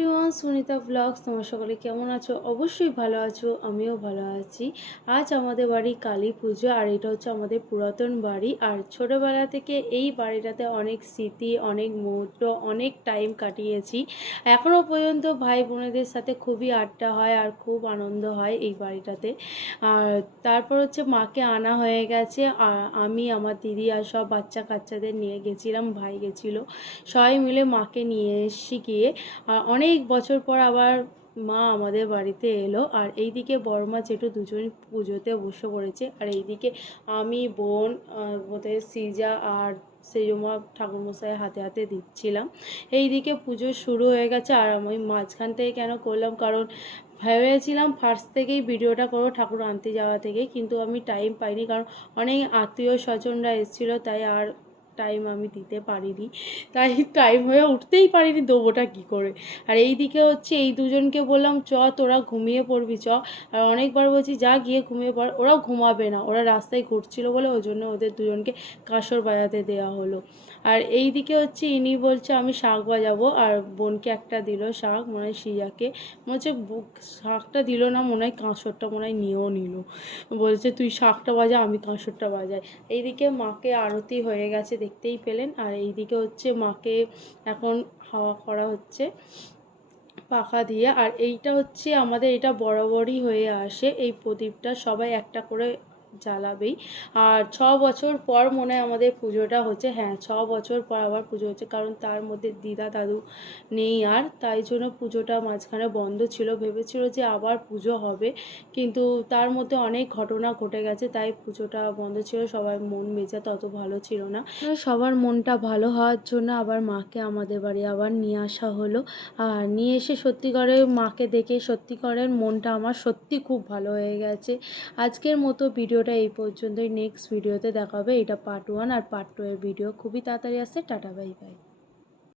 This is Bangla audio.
Everyone, Sunita blogs. তোমরা সকলে কেমন আছো? অবশ্যই ভালো আছো, আমিও ভালো আছি। আজ আমাদের বাড়ি কালী পুজো, আর এটা হচ্ছে আমাদের পুরাতন বাড়ি। আর ছোটোবেলা থেকে এই বাড়িটাতে অনেক স্মৃতি, অনেক মুহূর্ত, অনেক টাইম কাটিয়েছি। এখনও পর্যন্ত ভাই বোনেদের সাথে খুবই আড্ডা হয় আর খুব আনন্দ হয় এই বাড়িটাতে। আর তারপর হচ্ছে মাকে আনা হয়ে গেছে, আর আমি, আমার দিদি আর সব বাচ্চা কাচ্চাদের নিয়ে গেছিলাম, ভাই গেছিলো, সবাই মিলে মাকে নিয়ে এসেছি গিয়ে। আর অনেক বছর পর আবার মা আমাদের বাড়িতে এলো। আর এইদিকে বড়মা জেঠু দুজন পুজোতে বসে পড়েছে, আর এইদিকে আমি, বোন, ওদের সিজা আর সেজমা ঠাকুরমশাই হাতে হাতে দিচ্ছিলাম। এইদিকে পুজো শুরু হয়ে গেছে, আর আমি মাঝখান থেকে কেন করলাম, কারণ ভেবেছিলাম ফার্স্ট থেকেই ভিডিওটা করবো ঠাকুর আনতে যাওয়া থেকে, কিন্তু আমি টাইম পাইনি, কারণ অনেক আত্মীয় স্বজনরা এসেছিলো, তাই আর টাইম আমি দিতে পারিনি। তাই টাইম হয়ে উঠতেই পারিনি, দেবোটা কী করে। আর এই দিকে হচ্ছে এই দুজনকে বললাম চ তোরা ঘুমিয়ে পড়বি চ। আর অনেকবার বলছি যা গিয়ে ঘুমিয়ে পড়, ওরাও ঘুমাবে না, ওরা রাস্তায় ঘুরছিল বলে ওই জন্য ওদের দুজনকে কাঁসর বাজাতে দেওয়া হলো। আর এই দিকে হচ্ছে ইনি বলছে আমি শাঁখ বাজাবো, আর বোনকে একটা দিল শাঁখ, মনে হয় সিজাকে, মনে হচ্ছে শাঁখটা দিল না, মনে হয় কাঁসরটা মনে হয় নিয়েও নিল। বলছে তুই শাঁখটা বাজা, আমি কাঁসরটা বাজাই। এইদিকে মাকে আরতি হয়ে গেছে, দেখতেই পেলেন। আর এইদিকে হচ্ছে মাকে এখন হাওয়া করা হচ্ছে পাখা দিয়ে। আর এইটা হচ্ছে আমাদের, এটা বরাবরই হয়ে আসে, এই প্রদীপটা সবাই একটা করে জ্বালাবেই। আর 6 বছর পর মনে হয় আমাদের পুজোটা হচ্ছে, হ্যাঁ 6 বছর পর আবার পুজো হচ্ছে, কারণ তার মধ্যে দিদা দাদু নেই, আর তাই জন্য পুজোটা মাঝখানে বন্ধ ছিল। ভেবেছিল যে আবার পুজো হবে, কিন্তু তার মধ্যে অনেক ঘটনা ঘটে গেছে, তাই পুজোটা বন্ধ ছিল। সবার মন মেজাজ তত ভালো ছিল না। সবার মনটা ভালো হওয়ার জন্য আবার মাকে আমাদের বাড়ি আবার নিয়ে আসা হলো। আর নিয়ে এসে সত্যি করে মাকে দেখে সত্যি করে মনটা আমার সত্যি খুব ভালো হয়ে গেছে। আজকের মতো ভিডিওটা এই পর্যন্তই। নেক্সট ভিডিওতে দেখা হবে। এটা পার্ট 1, আর পার্ট 2 এর ভিডিও খুবই তাড়াতাড়ি আসছে। Tata, bye bye.